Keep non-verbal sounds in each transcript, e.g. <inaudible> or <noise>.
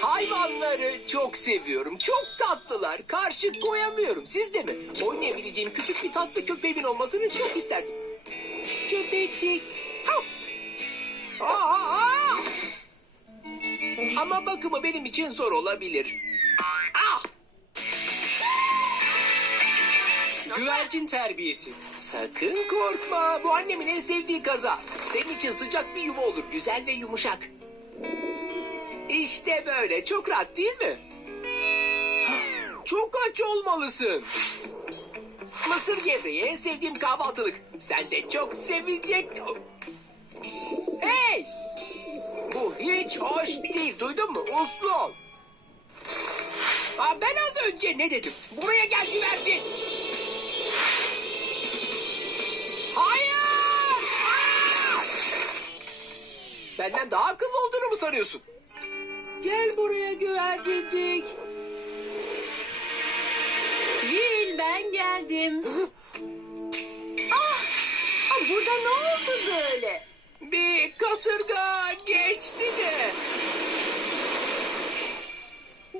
Hayvanları çok seviyorum. Çok tatlılar. Karşı koyamıyorum. Siz de mi? Oynayabileceğim küçük bir tatlı köpeğimin olmasını çok isterdim. Köpekçik. Hav! Aa, aa! Ama bakımı benim için zor olabilir. Ah! Güvercin terbiyesi. Sakın korkma. Bu annemin en sevdiği kaza. Senin için sıcak bir yuva olur. Güzel ve yumuşak. İşte böyle. Çok rahat değil mi? Çok aç olmalısın. Mısır gevreği en sevdiğim kahvaltılık. Sen de çok sevecek. Hey! Bu hiç hoş değil. Duydun mu? Uslu ol. Aa, ben az önce ne dedim? Buraya gel güvercin. Hayır! Aa! Benden daha akıllı olduğunu mu sanıyorsun? Gel buraya güvercincik. Değil ben geldim. <gasps> ah, ah, burada ne oldu böyle? Bir kasırga geçti de.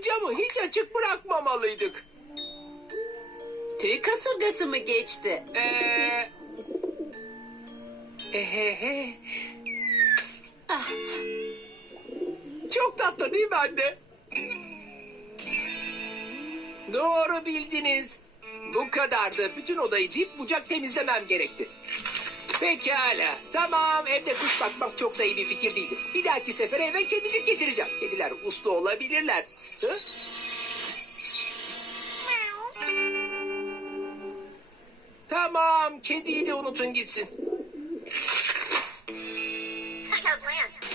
Camı hiç açık bırakmamalıydık. Tüy kasırgası mı geçti? Ee... Ehehe. Tatlı değil mi? Doğru bildiniz. Bu kadardı. Bütün odayı dip bucak temizlemem gerekti. Pekala. Tamam evde kuş bakmak çok da iyi bir fikir değildi. Bir dahaki sefere eve kedicik getireceğim. Kediler uslu olabilirler. Hı? Tamam kediyi de unutun gitsin. Plan. <laughs>